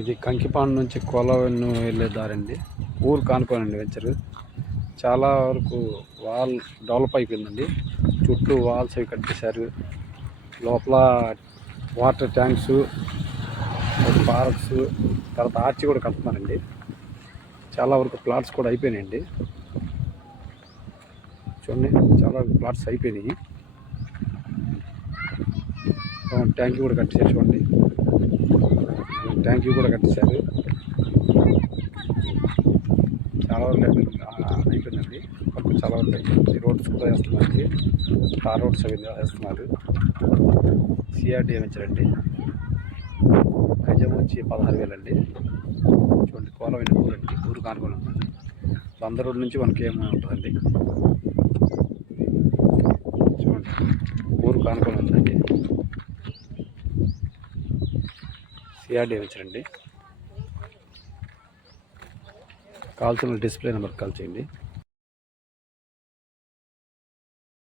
ఇది కంకిపాడు నుంచి కోలవెన్ను వెళ్ళే దారండి. ఊరు కానుకోనండి వెంచరు. చాలా వరకు వాల్ డెవలప్ అయిపోయిందండి. చుట్టూ వాల్స్ అవి కట్టేశారు. లోపల వాటర్ ట్యాంక్స్, పార్క్స్, తర్వాత ఆర్చి కూడా కడుతున్నారండి. చాలా వరకు ప్లాట్స్ కూడా అయిపోయినాయండి. చూడండి, చాలా ప్లాట్స్ అయిపోయినాయి. ట్యాంక్ కూడా కట్టేశారు. చూడండి, ట్యాంక్ కూడా కట్టేశారు. చాలా వరకు అయిపోయిందండి. వర్క్ చాలా వరకు అయిపోయింది. రోడ్స్ కూడా వేస్తున్నారండి. టార్ రోడ్స్ అవి వేస్తున్నారు. సిఆర్డీ వెంచరండి. గజం వచ్చి 16,000 అండి. చూడండి, కోలవెన్ను ఊరండి. ఊరు కానుకొని ఉంటుంది. 100 రోడ్ నుంచి 1 km ఉంటుందండి. చూడండి, ఊరు కానుకొని ఉందండి. సిఆర్డీ వెంచరండి. కావాల్సిన డిస్ప్లే నెంబర్ కాల్ చేయండి.